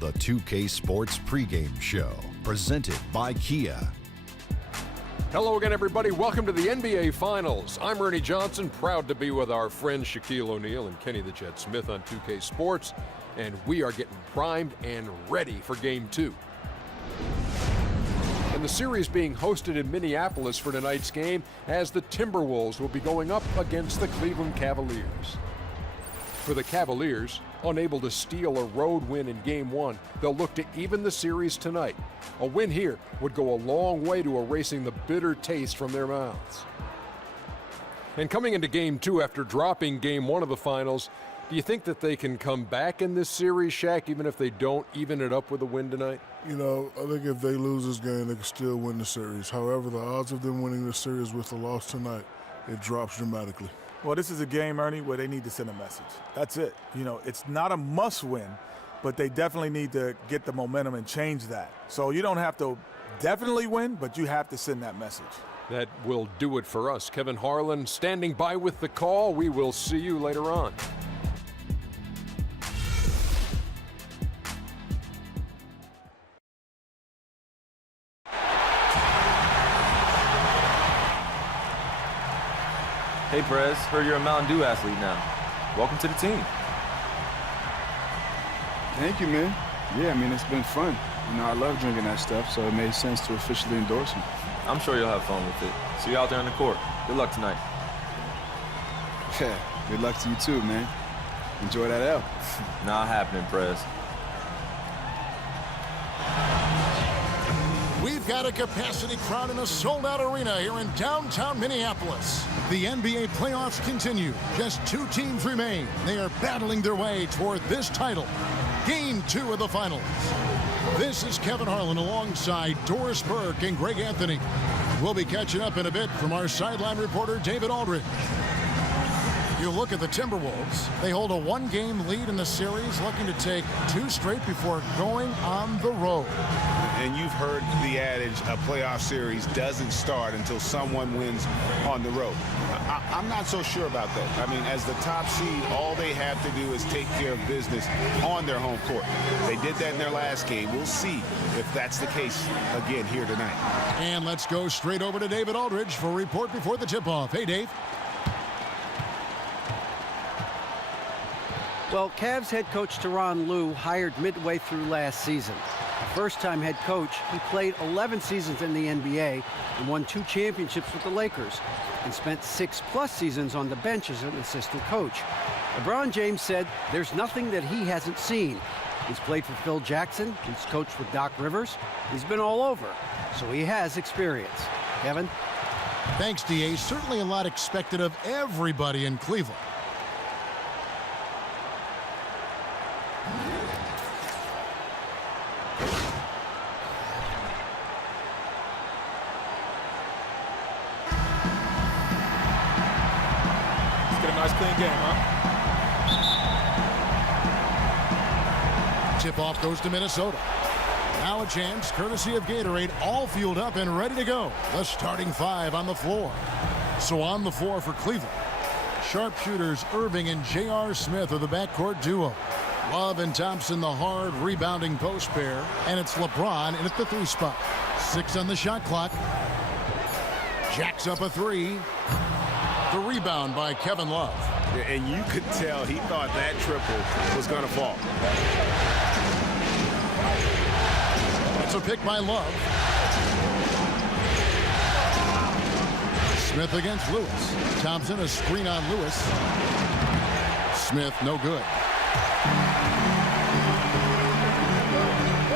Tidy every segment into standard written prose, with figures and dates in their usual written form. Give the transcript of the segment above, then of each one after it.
the 2K Sports pregame show, presented by Kia. Hello again, everybody. Welcome to the NBA Finals. I'm Ernie Johnson, proud to be with our friends Shaquille O'Neal and Kenny the Jet Smith on 2K Sports, and we are getting primed and ready for Game 2. And the series being hosted in Minneapolis for tonight's game, as the Timberwolves will be going up against the Cleveland Cavaliers. For the Cavaliers, unable to steal a road win in Game 1, they'll look to even the series tonight. A win here would go a long way to erasing the bitter taste from their mouths. And coming into Game 2 after dropping Game 1 of the finals, do you think that they can come back in this series, Shaq, even if they don't even it up with a win tonight? You know, I think if they lose this game, they can still win the series. However, the odds of them winning the series with a loss tonight, it drops dramatically. Well, this is a game, Ernie, where they need to send a message. That's it. You know, it's not a must-win, but they definitely need to get the momentum and change that. So you don't have to definitely win, but you have to send that message. That will do it for us. Kevin Harlan standing by with the call. We will see you later on. Hey, Perez, heard you're a Mountain Dew athlete now. Welcome to the team. Thank you, man. Yeah, I mean, it's been fun. You know, I love drinking that stuff, so it made sense to officially endorse me. I'm sure you'll have fun with it. See you out there on the court. Good luck tonight. Yeah, good luck to you too, man. Enjoy that L. Not happening, Perez. We've got a capacity crowd in a sold-out arena here in downtown Minneapolis. The NBA playoffs continue. Just two teams remain. They are battling their way toward this title. Game 2 of the finals. This is Kevin Harlan alongside Doris Burke and Greg Anthony. We'll be catching up in a bit from our sideline reporter, David Aldridge. You look at the Timberwolves. They hold a one-game lead in the series, looking to take 2 straight before going on the road. And you've heard the adage, a playoff series doesn't start until someone wins on the road. I'm not so sure about that. I mean, as the top seed, all they have to do is take care of business on their home court. They did that in their last game. We'll see if that's the case again here tonight. And let's go straight over to David Aldridge for a report before the tip-off. Hey, Dave. Well, Cavs head coach Tyronn Lue hired midway through last season. First-time head coach, he played 11 seasons in the NBA and won 2 championships with the Lakers and spent 6+ seasons on the bench as an assistant coach. LeBron James said there's nothing that he hasn't seen. He's played for Phil Jackson. He's coached with Doc Rivers. He's been all over, so he has experience. Kevin? Thanks, D.A. Certainly a lot expected of everybody in Cleveland. Nice clean game, huh? Tip-off goes to Minnesota. Now a chance, courtesy of Gatorade, all fueled up and ready to go. The starting 5 on the floor. So on the floor for Cleveland, sharpshooters Irving and J.R. Smith are the backcourt duo. Love and Thompson, the hard rebounding post pair. And it's LeBron in at the 3 spot. 6 on the shot clock. Jacks up a 3. The rebound by Kevin Love. And you could tell he thought that triple was going to fall. That's a pick by Love. Smith against Lewis. Thompson, a screen on Lewis. Smith, no good.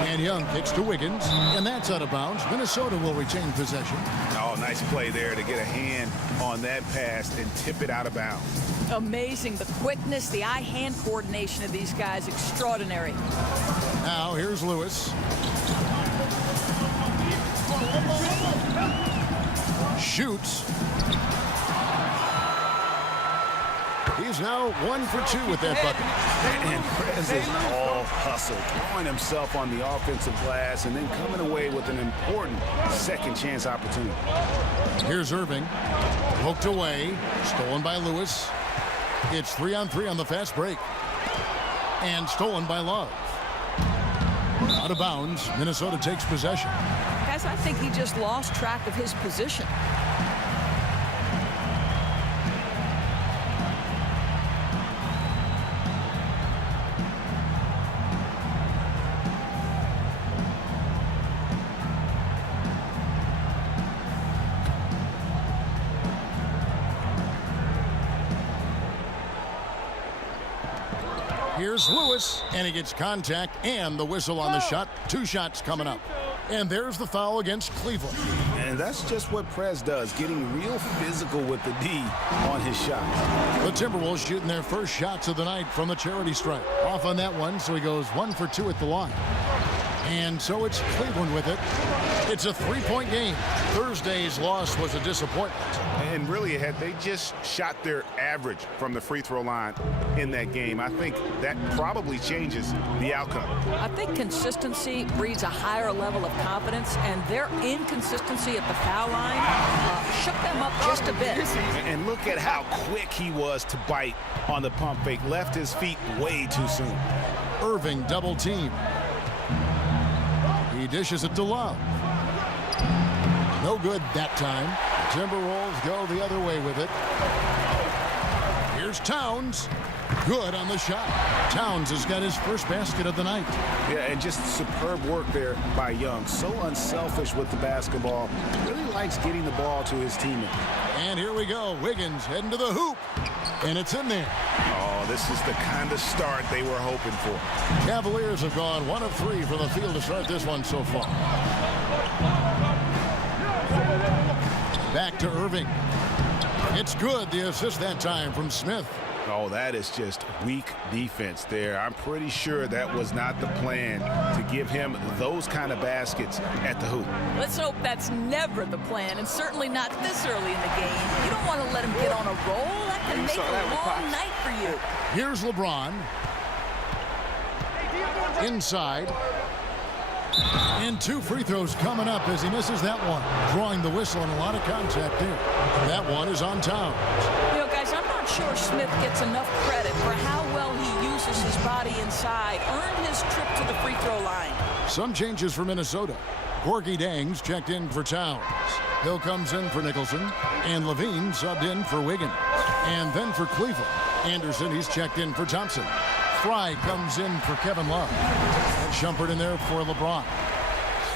And Young kicks to Wiggins, and that's out of bounds. Minnesota will retain possession. Oh, nice play there to get a hand on that pass and tip it out of bounds. Amazing. The quickness, the eye-hand coordination of these guys, extraordinary. Now here's Lewis. Shoots. He's now 1 for 2 with that bucket. And Perez is all hustle, throwing himself on the offensive glass and then coming away with an important second chance opportunity. Here's Irving. Poked away. Stolen by Lewis. It's 3-on-3 on the fast break. And stolen by Love. Out of bounds. Minnesota takes possession. Guys, I think he just lost track of his position. Here's Lewis, and he gets contact and the whistle on the shot. 2 shots coming up. And there's the foul against Cleveland. And that's just what Prez does, getting real physical with the D on his shots. The Timberwolves shooting their first shots of the night from the charity stripe. Off on that one, so he goes 1 for 2 at the line. And so it's Cleveland with it. It's a 3-point game. Thursday's loss was a disappointment. And really, had they just shot their average from the free throw line in that game, I think that probably changes the outcome. I think consistency breeds a higher level of confidence, and their inconsistency at the foul line shook them up just a bit. And look at how quick he was to bite on the pump fake. Left his feet way too soon. Irving double team. He dishes it to Love. No good that time. Timberwolves go the other way with it. Here's Towns. Good on the shot. Towns has got his first basket of the night. Yeah, and just superb work there by Young. So unselfish with the basketball. Really likes getting the ball to his teammate. And here we go. Wiggins heading to the hoop. And it's in there. Oh, this is the kind of start they were hoping for. Cavaliers have gone 1 of 3 from the field to start this one so far. Back to Irving. It's good. The assist that time from Smith. Oh, that is just weak defense there. I'm pretty sure that was not the plan to give him those kind of baskets at the hoop. Let's hope that's never the plan, and certainly not this early in the game. You don't want to let him get on a roll. That can make a long night for you. Here's LeBron. Inside. And 2 free throws coming up as he misses that one. Drawing the whistle and a lot of contact there. That one is on Towns. You know, guys, I'm not sure Smith gets enough credit for how well he uses his body inside. Earned his trip to the free throw line. Some changes for Minnesota. Gorgie Dangs checked in for Towns. Hill comes in for Nicholson. And Levine subbed in for Wiggins. And then for Cleveland, Anderson, he's checked in for Thompson. Fry comes in for Kevin Love. And Shumpert in there for LeBron.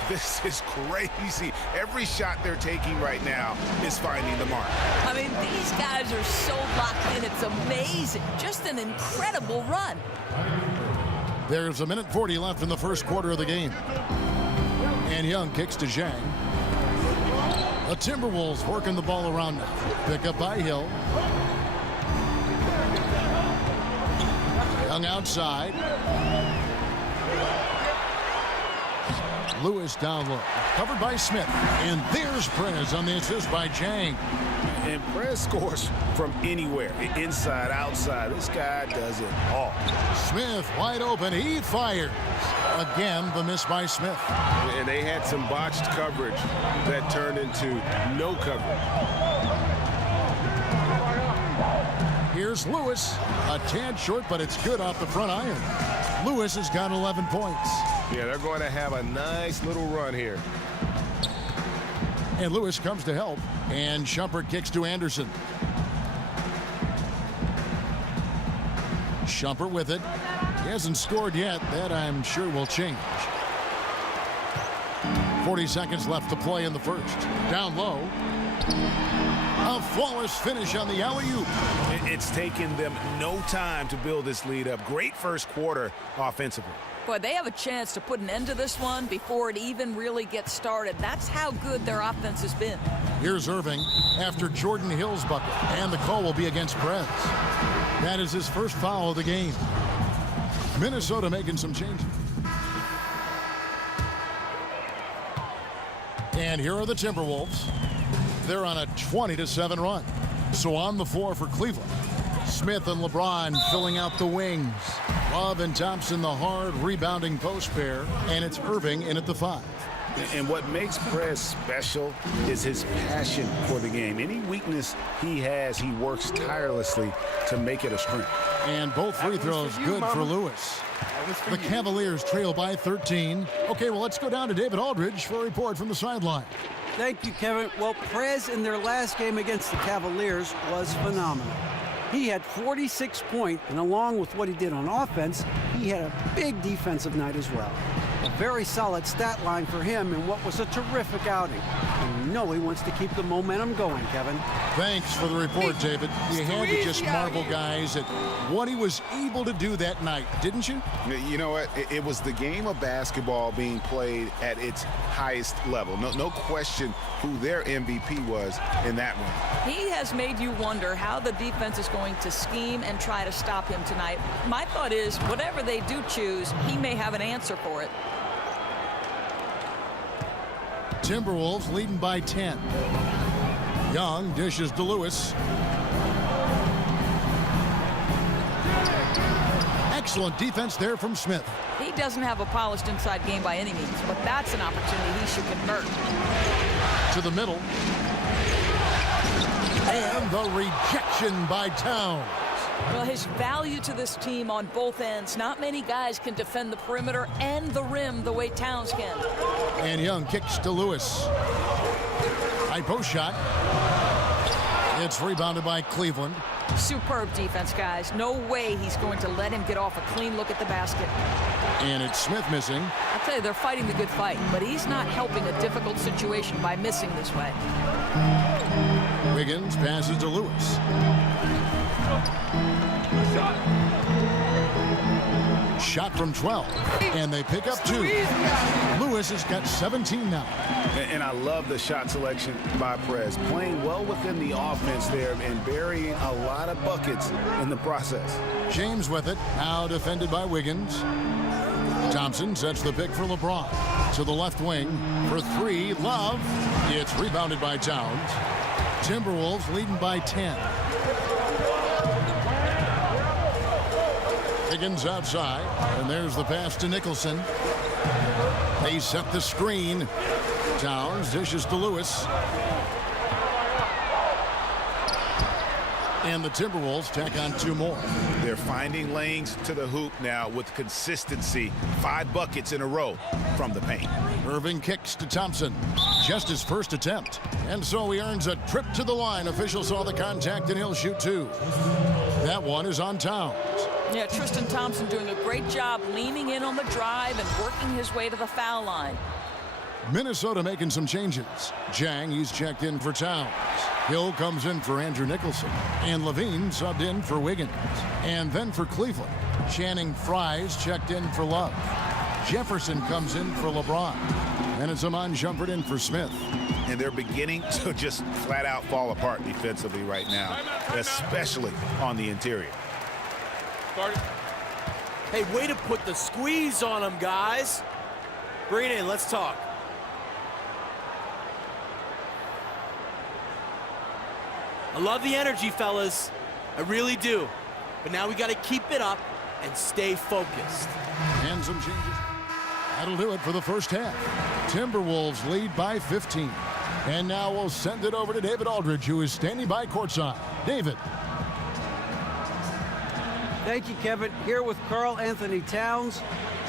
This is crazy. Every shot they're taking right now is finding the mark. I mean, these guys are so locked in. It's amazing. Just an incredible run. There's 1:40 left in the first quarter of the game. And Young kicks to Zhang. The Timberwolves working the ball around now. Pick up by Hill. Young outside. Lewis down low. Covered by Smith. And there's Prez on the assist by Zhang. And Prez scores from anywhere. Inside, outside. This guy does it all. Smith wide open. He fires. Again, the miss by Smith. And they had some botched coverage that turned into no coverage. Here's Lewis. A tad short, but it's good off the front iron. Lewis has got 11 points. Yeah, they're going to have a nice little run here. And Lewis comes to help. And Shumpert kicks to Anderson. Shumpert with it. He hasn't scored yet. That, I'm sure, will change. 40 seconds left to play in the first. Down low. A flawless finish on the alley-oop. It's taken them no time to build this lead up. Great first quarter offensively. Boy, they have a chance to put an end to this one before it even really gets started. That's how good their offense has been. Here's Irving after Jordan Hill's bucket. And the call will be against Prez. That is his first foul of the game. Minnesota making some changes. And here are the Timberwolves. They're on a 20-7 run. So on the floor for Cleveland. Smith and LeBron filling out the wings. Love and Thompson, the hard rebounding post pair. And it's Irving in at the 5. And what makes Prez special is his passion for the game. Any weakness he has, he works tirelessly to make it a strength. And both free throws good for Lewis. The Cavaliers trail by 13. Okay, well, let's go down to David Aldridge for a report from the sideline. Thank you, Kevin. Well, Prez in their last game against the Cavaliers was phenomenal. He had 46 points, and along with what he did on offense, he had a big defensive night as well. A very solid stat line for him in what was a terrific outing. And you know he wants to keep the momentum going, Kevin. Thanks for the report, David. You had to just marvel, guys, at what he was able to do that night, didn't you? You know what? It was the game of basketball being played at its highest level. No question who their MVP was in that one. He has made you wonder how the defense is going to scheme and try to stop him tonight. My thought is, whatever they do choose, he may have an answer for it. Timberwolves leading by 10. Young dishes to Lewis. Excellent defense there from Smith. He doesn't have a polished inside game by any means, but that's an opportunity he should convert. To the middle. And the rejection by Towns. Well, his value to this team on both ends. Not many guys can defend the perimeter and the rim the way Towns can. And Young kicks to Lewis. High post shot. It's rebounded by Cleveland. Superb defense, guys. No way he's going to let him get off a clean look at the basket. And it's Smith missing. I'll tell you, they're fighting the good fight, but he's not helping a difficult situation by missing this way. Wiggins passes to Lewis. Shot from 12, and they pick up 2. Lewis has got 17 now. And I love the shot selection by Prez, playing well within the offense there and burying a lot of buckets in the process. James with it, now defended by Wiggins. Thompson sets the pick for LeBron. To the left wing for 3, Love. It's rebounded by Towns. Timberwolves leading by 10. Higgins outside, and there's the pass to Nicholson. They set the screen. Towns dishes to Lewis. And the Timberwolves tack on 2 more. They're finding lanes to the hoop now with consistency. 5 buckets in a row from the paint. Irving kicks to Thompson. Just his first attempt. And so he earns a trip to the line. Official saw the contact, and he'll shoot 2. That one is on Towns. Yeah, Tristan Thompson doing a great job leaning in on the drive and working his way to the foul line. Minnesota making some changes. Jang, he's checked in for Towns. Hill comes in for Andrew Nicholson. And Levine subbed in for Wiggins. And then for Cleveland, Channing Frye's checked in for Love. Jefferson comes in for LeBron. And it's Iman Shumpert in for Smith. And they're beginning to just flat out fall apart defensively right now, especially on the interior. Hey, way to put the squeeze on them, guys. Bring it in. Let's talk. I love the energy, fellas. I really do. But now we got to keep it up and stay focused. And some changes. That'll do it for the first half. Timberwolves lead by 15. And now we'll send it over to David Aldridge, who is standing by courtside. David. Thank you, Kevin. Here with Karl Anthony Towns.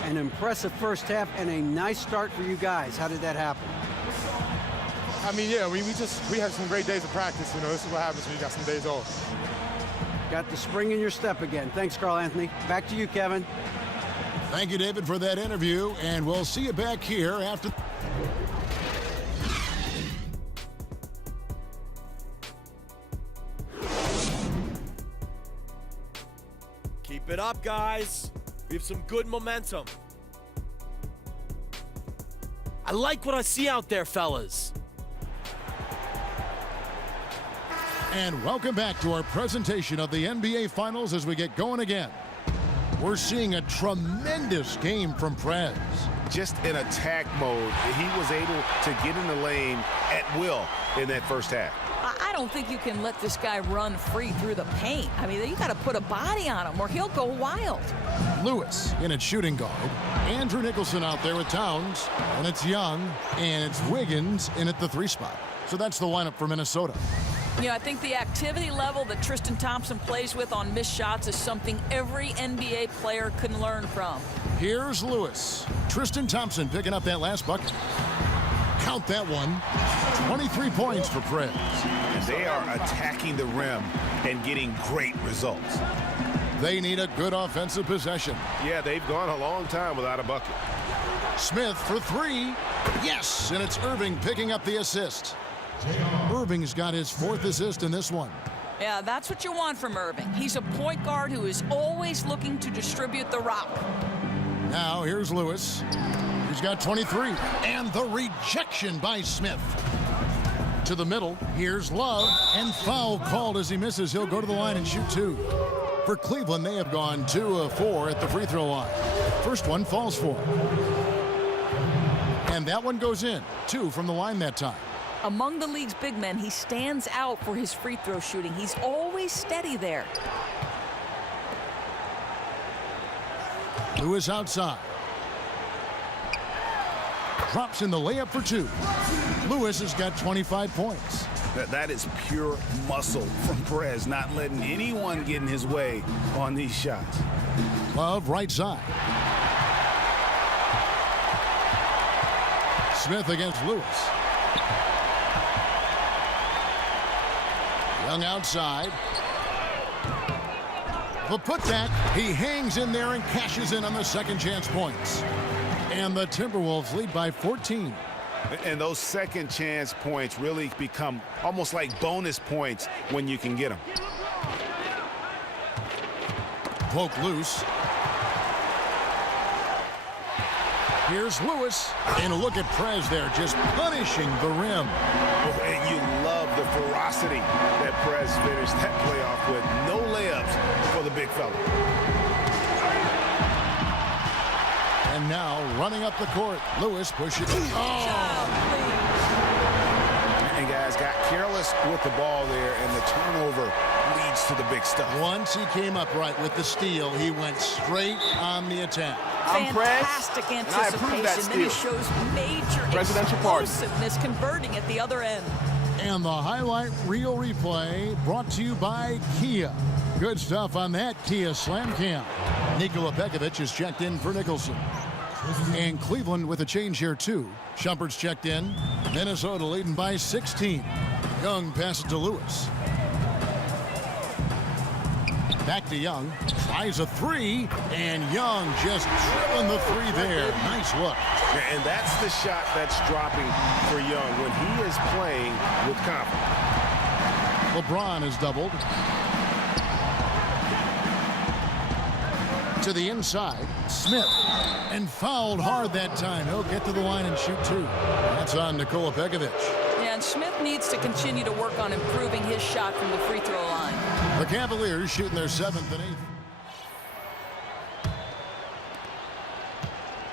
An impressive first half and a nice start for you guys. How did that happen? I mean, yeah, we had some great days of practice. You know, this is what happens when you got some days off. Got the spring in your step again. Thanks, Karl Anthony. Back to you, Kevin. Thank you, David, for that interview, and we'll see you back here after. Keep it up, guys. We have some good momentum. I like what I see out there, fellas. And welcome back to our presentation of the NBA Finals as we get going again. We're seeing a tremendous game from Prez. Just in attack mode, he was able to get in the lane at will in that first half. I don't think you can let this guy run free through the paint. I mean, you got to put a body on him or he'll go wild. Lewis in at shooting guard. Andrew Nicholson out there with Towns. And it's Young. And it's Wiggins in at the 3 spot. So that's the lineup for Minnesota. You know, I think the activity level that Tristan Thompson plays with on missed shots is something every NBA player can learn from. Here's Lewis. Tristan Thompson picking up that last bucket. Count that one. 23 points for Prez. And they are attacking the rim and getting great results. They need a good offensive possession. Yeah, they've gone a long time without a bucket. Smith for three. Yes, and it's Irving picking up the assist. Irving's got his 4th assist in this one. Yeah, that's what you want from Irving. He's a point guard who is always looking to distribute the rock. Now here's Lewis. He's got 23. And the rejection by Smith. To the middle. Here's Love. And foul called as he misses. He'll go to the line and shoot 2. For Cleveland, they have gone 2 of 4 at the free throw line. First one falls for. And that one goes in. 2 from the line that time. Among the league's big men, he stands out for his free throw shooting. He's always steady there. Lewis outside. Drops in the layup for 2. Lewis has got 25 points. That is pure muscle from Perez, not letting anyone get in his way on these shots. Love right side. Smith against Lewis. Young outside. The putback. He hangs in there and cashes in on the second chance points. And the Timberwolves lead by 14. And those second chance points really become almost like bonus points when you can get them. Poke loose. Here's Lewis. And a look at Prez there, just punishing the rim. And you love the ferocity that Prez finished that playoff with. No layups for the big fella. And now running up the court. Lewis pushes. And guys got careless with the ball there, and the turnover leads to the big stuff. Once he came up right with the steal, he went straight on the attack. Fantastic anticipation. Then he shows major explosiveness converting at the other end. And the highlight reel replay brought to you by Kia. Good stuff on that Kia Slam Cam. Nikola Pekovic is checked in for Nicholson. And Cleveland with a change here too. Shumpert's checked in. Minnesota leading by 16. Young passes to Lewis. Back to Young. Tries a 3. And Young just drilling the 3 there. Nice look. And that's the shot that's dropping for Young when he is playing with confidence. LeBron is doubled. To the inside. Smith. And fouled hard that time. He'll get to the line and shoot 2. That's on Nikola Pekovic. Yeah, and Smith needs to continue to work on improving his shot from the free throw line. The Cavaliers shooting their 7th and 8th.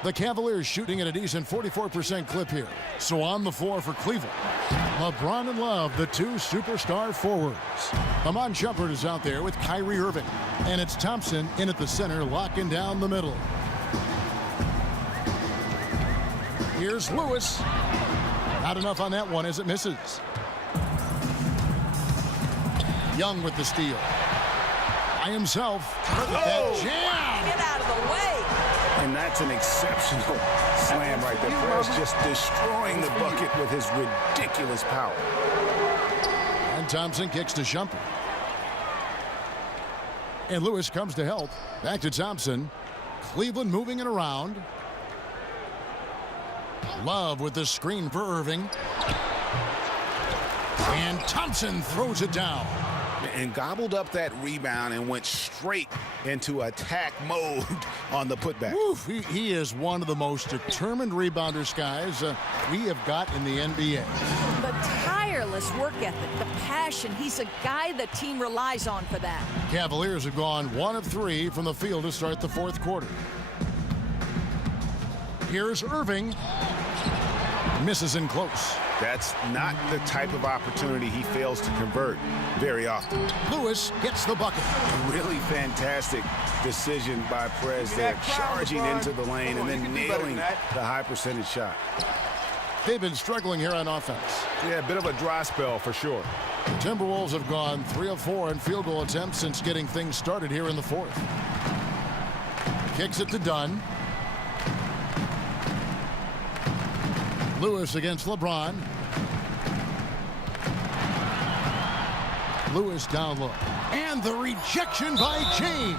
The Cavaliers shooting at a decent 44% clip here. So on the floor for Cleveland. LeBron and Love, the 2 superstar forwards. Iman Shumpert is out there with Kyrie Irving. And it's Thompson in at the center, locking down the middle. Here's Lewis. Not enough on that one as it misses. Young with the steal. By himself. That jam. Get out of the way. And that's an exceptional slam right there. Perez just destroying the bucket with his ridiculous power. And Thompson kicks to Shumpert. And Lewis comes to help. Back to Thompson. Cleveland moving it around. Love with the screen for Irving. And Thompson throws it down. And gobbled up that rebound and went straight into attack mode on the putback. Oof, he is one of the most determined rebounders, guys, we have got in the NBA. The tireless work ethic, the passion. He's a guy the team relies on for that. Cavaliers have gone 1 of 3 from the field to start the 4th quarter. Here's Irving. Misses in close. That's not the type of opportunity he fails to convert very often. Lewis gets the bucket. Really fantastic decision by Perez there, charging into the lane and then nailing the high percentage shot. They've been struggling here on offense. Yeah, a bit of a dry spell for sure. Timberwolves have gone 3 of 4 in field goal attempts since getting things started here in the fourth. Kicks it to Dunn. Lewis against LeBron. Lewis down low. And the rejection by James.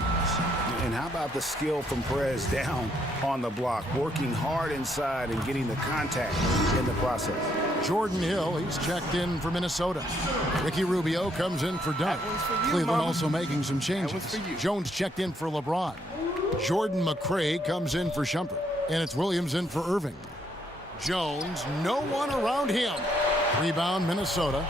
And how about the skill from Perez down on the block, working hard inside and getting the contact in the process. Jordan Hill, he's checked in for Minnesota. Ricky Rubio comes in for Dunn. Cleveland also making some changes. Jones checked in for LeBron. Jordan McRae comes in for Shumpert. And it's Williams in for Irving. Jones, no one around him. Rebound, Minnesota.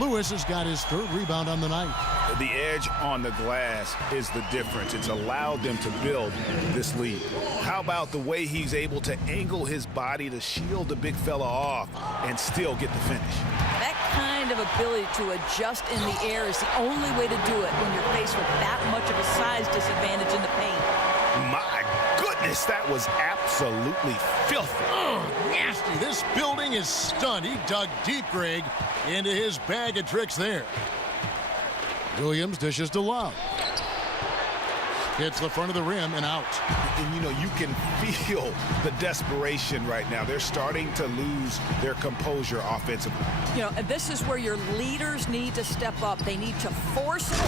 Lewis has got his third rebound on the night. The edge on the glass is the difference. It's allowed them to build this lead. How about the way he's able to angle his body to shield the big fella off and still get the finish? That kind of ability to adjust in the air is the only way to do it when you're faced with that much of a size disadvantage in the paint. My goodness, that was absolutely filthy. Oh, nasty. This building is stunned. He dug deep, Greg, into his bag of tricks there. Williams dishes to Love. Hits the front of the rim and out. And, you know, you can feel the desperation right now. They're starting to lose their composure offensively. You know, and this is where your leaders need to step up. They need to force it.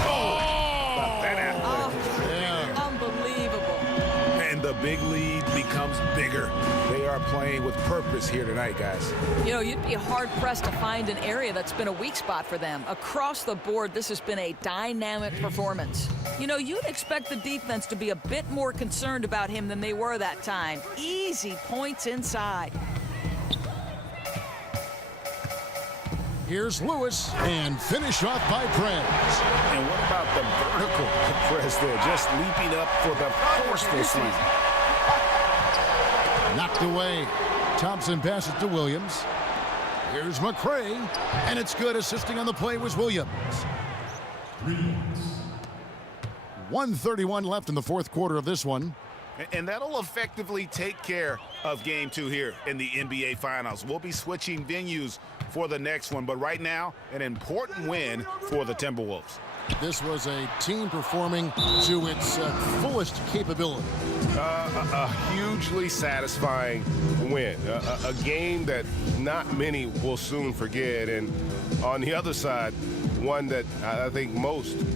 Unbelievable. And the big lead becomes bigger. They are playing with purpose here tonight, guys. You know, you'd be hard-pressed to find an area that's been a weak spot for them. Across the board, this has been a dynamic performance. You know, you'd expect the defense to be a bit more concerned about him than they were that time. Easy points inside. Here's Lewis, and finish off by Perez. And what about the vertical press there? Just leaping up for the forceful slam. Knocked away. Thompson passes to Williams. Here's McRae, and it's good. Assisting on the play was Williams. 1:31 left in the fourth quarter of this one. And that'll effectively take care of game 2 here in the NBA Finals. We'll be switching venues for the next one, but right now, an important win for the Timberwolves. This was a team performing to its fullest capability. A hugely satisfying win. A game that not many will soon forget. And on the other side, one that I think most will.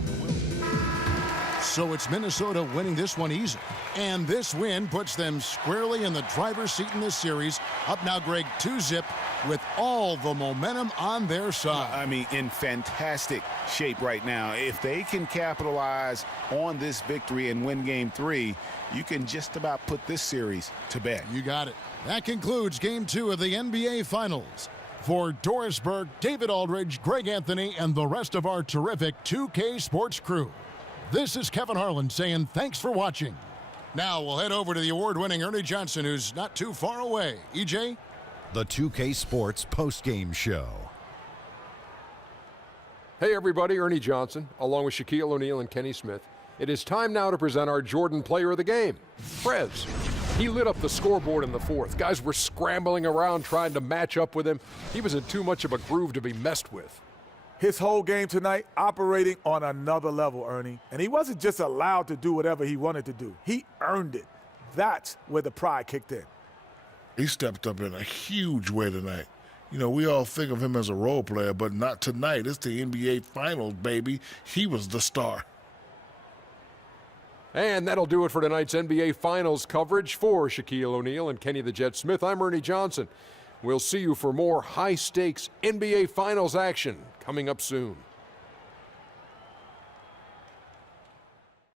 So it's Minnesota winning this one easy. And this win puts them squarely in the driver's seat in this series. Up now, Greg, 2-zip with all the momentum on their side. I mean, in fantastic shape right now. If they can capitalize on this victory and win game 3, you can just about put this series to bed. You got it. That concludes game 2 of the NBA Finals. For Doris Burke, David Aldridge, Greg Anthony, and the rest of our terrific 2K Sports crew, this is Kevin Harlan saying thanks for watching. Now we'll head over to the award-winning Ernie Johnson, who's not too far away. EJ? The 2K Sports postgame show. Hey everybody, Ernie Johnson, along with Shaquille O'Neal and Kenny Smith. It is time now to present our Jordan Player of the Game, Prez. He lit up the scoreboard in the fourth. Guys were scrambling around trying to match up with him. He was in too much of a groove to be messed with. His whole game tonight operating on another level, Ernie. And he wasn't just allowed to do whatever he wanted to do. He earned it. That's where the pride kicked in. He stepped up in a huge way tonight. You know, we all think of him as a role player, but not tonight. It's the NBA Finals, baby. He was the star. And that'll do it for tonight's NBA Finals coverage. For Shaquille O'Neal and Kenny the Jet Smith, I'm Ernie Johnson. We'll see you for more high-stakes NBA Finals action coming up soon.